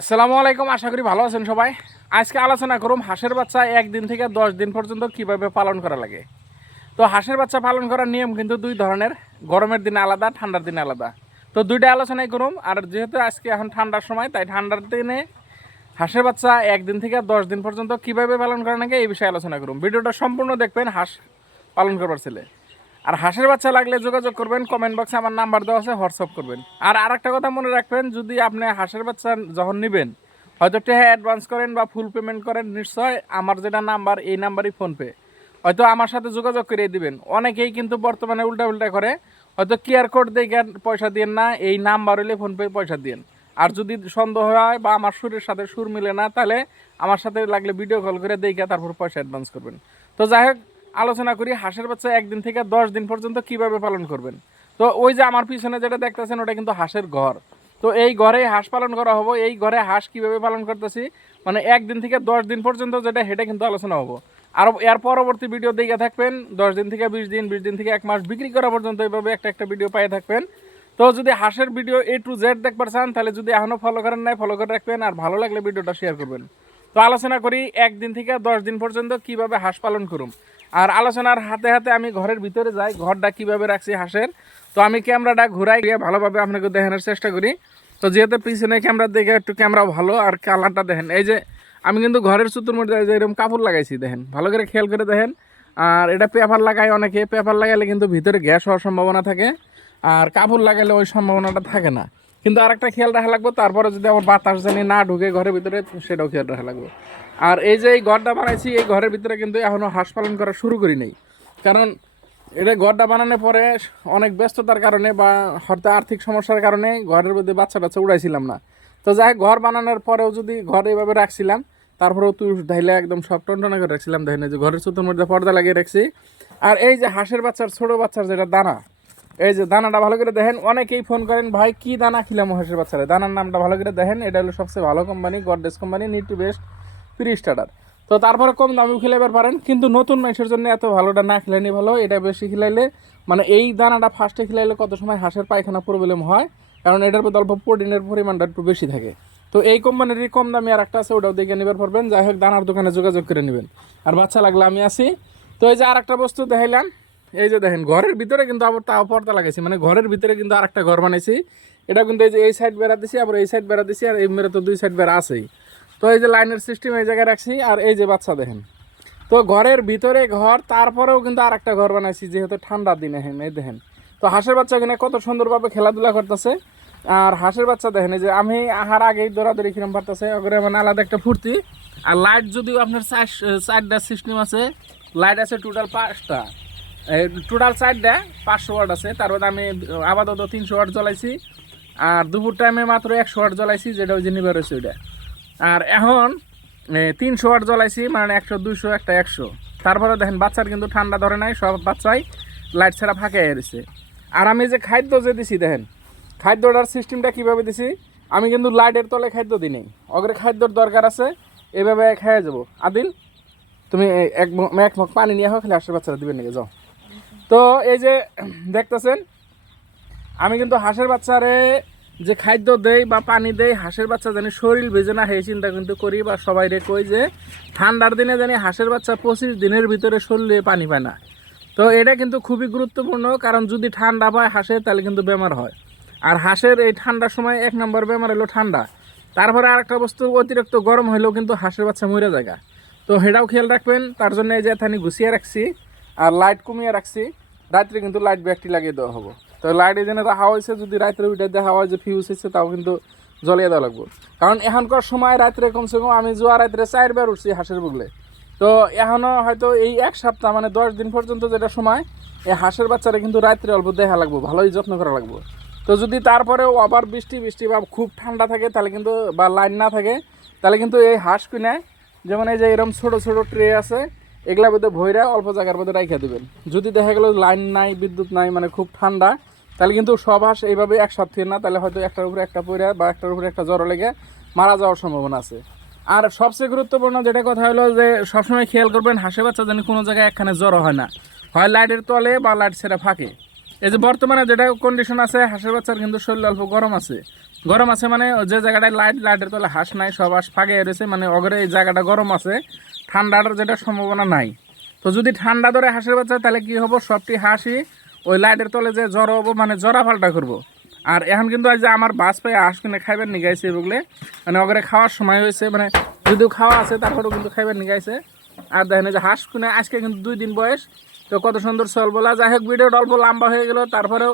আসসালামু আলাইকুম, আশা করি ভালো আছেন সবাই। আজকে আলোচনা করুম হাঁসের বাচ্চা একদিন থেকে দশ দিন পর্যন্ত কীভাবে পালন করা লাগে। তো হাঁসের বাচ্চা পালন করার নিয়ম কিন্তু দুই ধরনের, গরমের দিনে আলাদা, ঠান্ডার দিনে আলাদা। তো দুইটা আলোচনাই করুম, আর যেহেতু আজকে এখন ঠান্ডার সময়, তাই ঠান্ডার দিনে হাঁসের বাচ্চা একদিন থেকে দশ দিন পর্যন্ত কীভাবে পালন করা লাগে এই বিষয়ে আলোচনা করুম। ভিডিওটা সম্পূর্ণ দেখবেন হাঁস পালন করবার ছেলে। আর হাঁসের বাচ্চা লাগলে যোগাযোগ করবেন কমেন্ট বক্সে আমার নাম্বার দেওয়া আছে হোয়াটসঅ্যাপ করবেন। আর আরেকটা কথা মনে রাখবেন, যদি আপনি হাঁসের বাচ্চা যখন নেবেন, হয়তো টেহা অ্যাডভান্স করেন বা ফুল পেমেন্ট করেন, নিশ্চয় আমার যেটা নাম্বার এই নাম্বারই ফোনপে হয়তো আমার সাথে যোগাযোগ করে দিবেন। অনেকেই কিন্তু বর্তমানে উল্টা উল্টা করে, হয়তো কিউআর কোড দিয়ে পয়সা দিয়েন না, এই নাম্বার হলে ফোনপে পয়সা দিন আর যদি সন্দেহ হয় বা আমার সুরের সাথে সুর মিলে না, তাহলে আমার সাথে লাগলে ভিডিও কল করে দেখে তারপর পয়সা অ্যাডভান্স করবেন। তো যাই হোক আলোচনা করি, হাঁসের বাচ্চা একদিন থেকে দশ দিন পর্যন্ত কীভাবে পালন করবেন? তো ওই যে আমার পিছনে যেটা দেখতেছেন, ওটা কিন্তু হাঁসের ঘর। তো এই ঘরে হাঁস পালন করা হব, এই ঘরে হাঁস কীভাবে পালন করতেছি মানে একদিন থেকে দশ দিন পর্যন্ত যেটা হেঁটে কিন্তু আলোচনা হব। আর এর পরবর্তী ভিডিও দেখে থাকবেন, দশ দিন থেকে বিশ দিন বিশ দিন থেকে এক মাস বিক্রি করা পর্যন্ত এইভাবে একটা একটা ভিডিও পাইয়ে থাকবেন। তো যদি হাঁসের ভিডিও এ টু জেড দেখবার চান, তাহলে যদি এখনও ফলো করেন নাই ফলো করে রাখবেন, আর ভালো লাগলে ভিডিওটা শেয়ার করবেন। তো আলোচনা করি একদিন থেকে দশ দিন পর্যন্ত কীভাবে হাঁস পালন করুম। আর আলোচনার হাতে হাতে আমি ঘরের ভিতরে যাই, ঘরটা কীভাবে রাখছি হাঁসের, তো আমি ক্যামেরাটা ঘুরাই গিয়ে ভালোভাবে আপনাকে দেখানোর চেষ্টা করি। তো যেহেতু পিছনে ক্যামেরা দেখে একটু ক্যামেরা ভালো আর কালারটা দেখেন, এই যে আমি কিন্তু ঘরের সুতোর মধ্যে এরকম কাপড় লাগাইছি, দেখেন, ভালো করে খেয়াল করে দেখেন। আর এটা পেপার লাগায় অনেকে, পেপার লাগালে কিন্তু ভিতরে গ্যাস হওয়ার সম্ভাবনা থাকে, আর কাপড় লাগালে ওই সম্ভাবনাটা থাকে না। কিন্তু আরেকটা খেয়াল রাখা লাগবে, তারপরে যদি আমার বাতাস জানি না ঢুকে ঘরের ভিতরে, সেটাও খেয়াল রাখা লাগবে। আর এই যে এই ঘরটা বানাইছি, এই ঘরের ভিতরে কিন্তু এখনও হাঁস পালন করা শুরু করি নাই। কারণ এটা ঘরটা বানানোর পরে অনেক ব্যস্ততার কারণে বা হয়তো আর্থিক সমস্যার কারণে ঘরের মধ্যে বাচ্চা টাচ্চা উড়াইছিলাম না। তো যাই ঘর বানানোর পরেও যদি ঘর এইভাবে রাখছিলাম, তারপরেও তুই ঢাইলে একদম সব টনটনা করে রাখছিলাম। দেখেন যে ঘরের চতুর মধ্যে পর্দা লাগিয়ে রাখছি। আর এই যে হাঁসের বাচ্চার, ছোটো বাচ্চার যেটা দানা এই যে দানাটা ভালো করে দেখেন, অনেকেই ফোন করেন, ভাই, কি দানা খিলাম হাঁসের বাচ্চারা? দানার নামটা ভালো করে দেখেন, এটা হলো সবচেয়ে ভালো কোম্পানি গডরেজ কোম্পানি নিটু বেস্ট ফ্রি স্টার্টার তো তারপরে কম দামেও খেলাইবার পারেন, কিন্তু নতুন মানুষের জন্য এত ভালোটা না খেলাইনি ভালো, এটা বেশি খেলাইলে মানে এই দানাটা ফার্স্টে খেলাইলে কত সময় হাঁসের পায়খানা প্রবলেম হয়, কারণ এটার মধ্যে অল্প প্রোটিনের পরিমাণটা একটু বেশি থাকে। তো এই কোম্পানিরই কম দামি আর একটা আছে, ওটাও দেখে নেবার পারবেন, যাই হোক, দানার দোকানে যোগাযোগ করে নেবেন। আর বাচ্চা লাগলে আমি আসি। তো এই যে আর একটা বস্তু দেখাইলাম এই যে দেখেন, ঘরের ভিতরে কিন্তু আবার তাও পর্দা লাগাইছি। মানে ঘরের ভিতরে কিন্তু আর একটা ঘর বানাইছি। এটা কিন্তু এই যে এই সাইড বেড়া দিছি, আবার এই সাইড বেড়া দিছি, আর এই মেরে তো দুই সাইড বেড়া আছেই। তো এই যে লাইনের সিস্টেম এই জায়গায় রাখছি, আর এই যে বাচ্চা দেখেন। তো ঘরের ভিতরে ঘর, তারপরেও কিন্তু আর একটা ঘর বানাইছি, যেহেতু ঠান্ডার দিনে হেন এই দেখেন। তো হাঁসের বাচ্চা এখানে কত সুন্দরভাবে খেলাধুলা করতেছে। আর হাঁসের বাচ্চা দেখেন, এই যে আমি আহার আগেই দৌড়াদৌড়ি কিরম পারতেছে, ওগুলো মানে আলাদা একটা ফুর্তি। আর লাইট যদিও আপনার চারটা সিস্টেম আছে লাইট আছে টোটাল পাঁচটা। টোটাল চারটা, পাঁচশো ওয়াট আছে। তার মধ্যে আমি আপাতত তিনশো ওয়াট জ্বলাইছি। আর দুপুর টাইমে মাত্র একশো ওয়াট জ্বলাইছি, যেটা ওই যে নিবার হয়েছে ওইটা। আর এখন তিনশো ওয়াট জ্বলাইছি মানে একশো, দুইশো, একটা একশো। তারপরে দেখেন, বাচ্চার কিন্তু ঠান্ডা ধরে নাই, সব বাচ্চাই লাইট ছাড়া ফাঁকে এসেছে আর আমি যে খাদ্য যে দিছি, দেখেন খাদ্যটার সিস্টেমটা কীভাবে দিছি, আমি কিন্তু লাইটের তলে খাদ্য দিই নেই। অগ্রে খাদ্যর দরকার আছে, এভাবে খেয়ে যাব। আদিল, তুমি এক এক পানি নিয়ে হোক হাঁসের বাচ্চারা দিবেন নাকি, যাও। তো এই যে, দেখতেছেন, আমি কিন্তু হাঁসের বাচ্চারে যে খাদ্য দেই বা পানি দেই, হাঁসের বাচ্চা জানি শরীর ভেজে না, সেই চিন্তা কিন্তু করি বা সবাই রে কই যে, ঠান্ডার দিনে জানি হাঁসের বাচ্চা পঁচিশ দিনের ভিতরে শরীরে পানি পায় না। তো এটা কিন্তু খুবই গুরুত্বপূর্ণ, কারণ যদি ঠান্ডা পায় হাঁসের তাহলে কিন্তু বেমার হয়। আর হাঁসের এই ঠান্ডার সময় এক নম্বর বেমার হলো ঠান্ডা। তারপরে আরেকটা বস্তু, অতিরিক্ত গরম হলেও কিন্তু হাঁসের বাচ্চা মরে জায়গা তো সেটাও খেয়াল রাখবেন, তার জন্য এই যে এখানে গুছিয়ে রাখছি, আর লাইট কমিয়ে রাখছি। রাত্রে কিন্তু লাইট ব্যাগটি লাগিয়ে দেওয়া হব। তো লাইট এই জন্য রাখা হয়েছে যদি রাত্রে উঠে দেখা হয় যে ফিউজ হয়েছে তাও কিন্তু জ্বলিয়ে দেওয়া লাগবে। কারণ এখনকার সময় রাত্রে কমসে কম আমি জোয়া রাত্রে চারবার উঠছি হাঁসের বুগলে। তো এখনও হয়তো এই এক সপ্তাহ মানে দশ দিন পর্যন্ত যেটা সময়, এই হাঁসের বাচ্চারা কিন্তু রাত্রে অল্প দেখা লাগবো, ভালোই যত্ন করা লাগবে। তো যদি তারপরেও আবার বৃষ্টি বৃষ্টি বা খুব ঠান্ডা থাকে, তাহলে কিন্তু বা লাইন না থাকে, তাহলে কিন্তু এই হাঁস কিনে, যেমন এই যে এরকম ছোটো ছোটো ট্রে আছে এগুলা মধ্যে ভৈরা অল্প জায়গার মধ্যে রাইখা দেবেন। যদি দেখা গেলো লাইন নাই, বিদ্যুৎ নাই মানে খুব ঠান্ডা, তাহলে কিন্তু সব হাঁস এইভাবে একসাথে না, তাহলে হয়তো একটার উপরে একটা পইরা বা একটার উপরে একটা জ্বর লেগে মারা যাওয়ার সম্ভাবনা আছে। আর সবচেয়ে গুরুত্বপূর্ণ যেটা কথা হলো যে, সবসময় খেয়াল করবেন, হাঁসের বাচ্চা যেন কোনো জায়গায় একখানে জ্বর হয় না। হয় লাইটের তলে বা লাইট ছেড়ে ফাঁকে। এই যে বর্তমানে যেটা কন্ডিশন আছে, হাঁসের বাচ্চার কিন্তু শরীর অল্প গরম আছে। গরম আছে মানে যে জায়গাটায় লাইট লাইটের তলে হাঁস নাই, সব হাঁস ফাঁকে রয়েছে মানে অগরে এই জায়গাটা গরম আছে, ঠান্ডার যেটা সম্ভাবনা নাই। তো যদি ঠান্ডা ধরে হাঁসের বাচ্চা, তাহলে কি হব? সবটি হাঁসই ওই লাইটের তলে যে জ্বর হব মানে জরা পাল্টা করব। আর এখন কিন্তু আজ যে আমার বাস পায়ে, হাঁস কিনে খাইবেন নিগাইছে বলে মানে অগরে খাওয়ার সময় হয়েছে মানে যদিও খাওয়া আছে, তারপরেও কিন্তু খাইবেন নিগাইছে আর দেখেন যে হাঁস কিনে, আজকে কিন্তু দুই দিন বয়স, তো কত সুন্দর চল বলা। যাই হোক, ভিডিওটা অল্প লম্বা হয়ে গেল, তারপরেও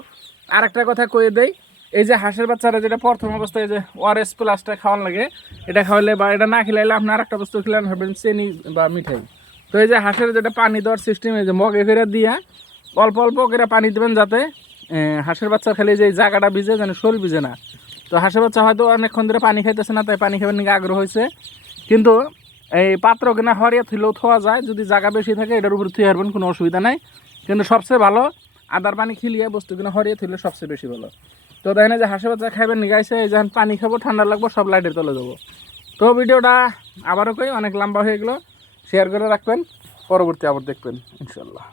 আরেকটা কথা কয়ে দেই। এই যে হাঁসের বাচ্চারা যেটা প্রথম অবস্থায় যে ওআরএস প্লাসটা খাওয়ান লাগে, এটা খাওয়ালে বা এটা না খেলাইলে আপনি আরেকটা বস্তু খেলেন ভাবেন চেনি বা মিঠাই। তো এই যে হাঁসের যেটা পানি দেওয়ার সিস্টেম এই যে মগে করে দিয়া অল্প অল্প করে পানি দেবেন যাতে হাঁসের বাচ্চা খেলে যে জায়গাটা ভিজে যেন শরীর ভিজে না। তো হাঁসের বাচ্চা হয়তো অনেকক্ষণ ধরে পানি খাইতেছে না, তাই পানি খাবার নিয়ে আগ্রহ হয়েছে কিন্তু এই পাত্র কিনা হরিয়া থুলেও থোয়া যায়, যদি জায়গা বেশি থাকে, এটার উপরে থুয়ে হারবেন, কোনো অসুবিধা নাই। কিন্তু সবচেয়ে ভালো আদার পানি খিলিয়ে বস্তু কিনা হরিয়ে থুলে সবচেয়ে বেশি ভালো। তো দেখেন যে হাসি বাচ্চা খাইবেন নিগাইছে, এই যখন পানি খাব, ঠান্ডা লাগবো, সব লাইটের তলে দেবো তো ভিডিওটা আবারও কই অনেক লম্বা হয়ে গেলো। শেয়ার করে রাখবেন, পরবর্তী আবার দেখবেন ইনশাল্লাহ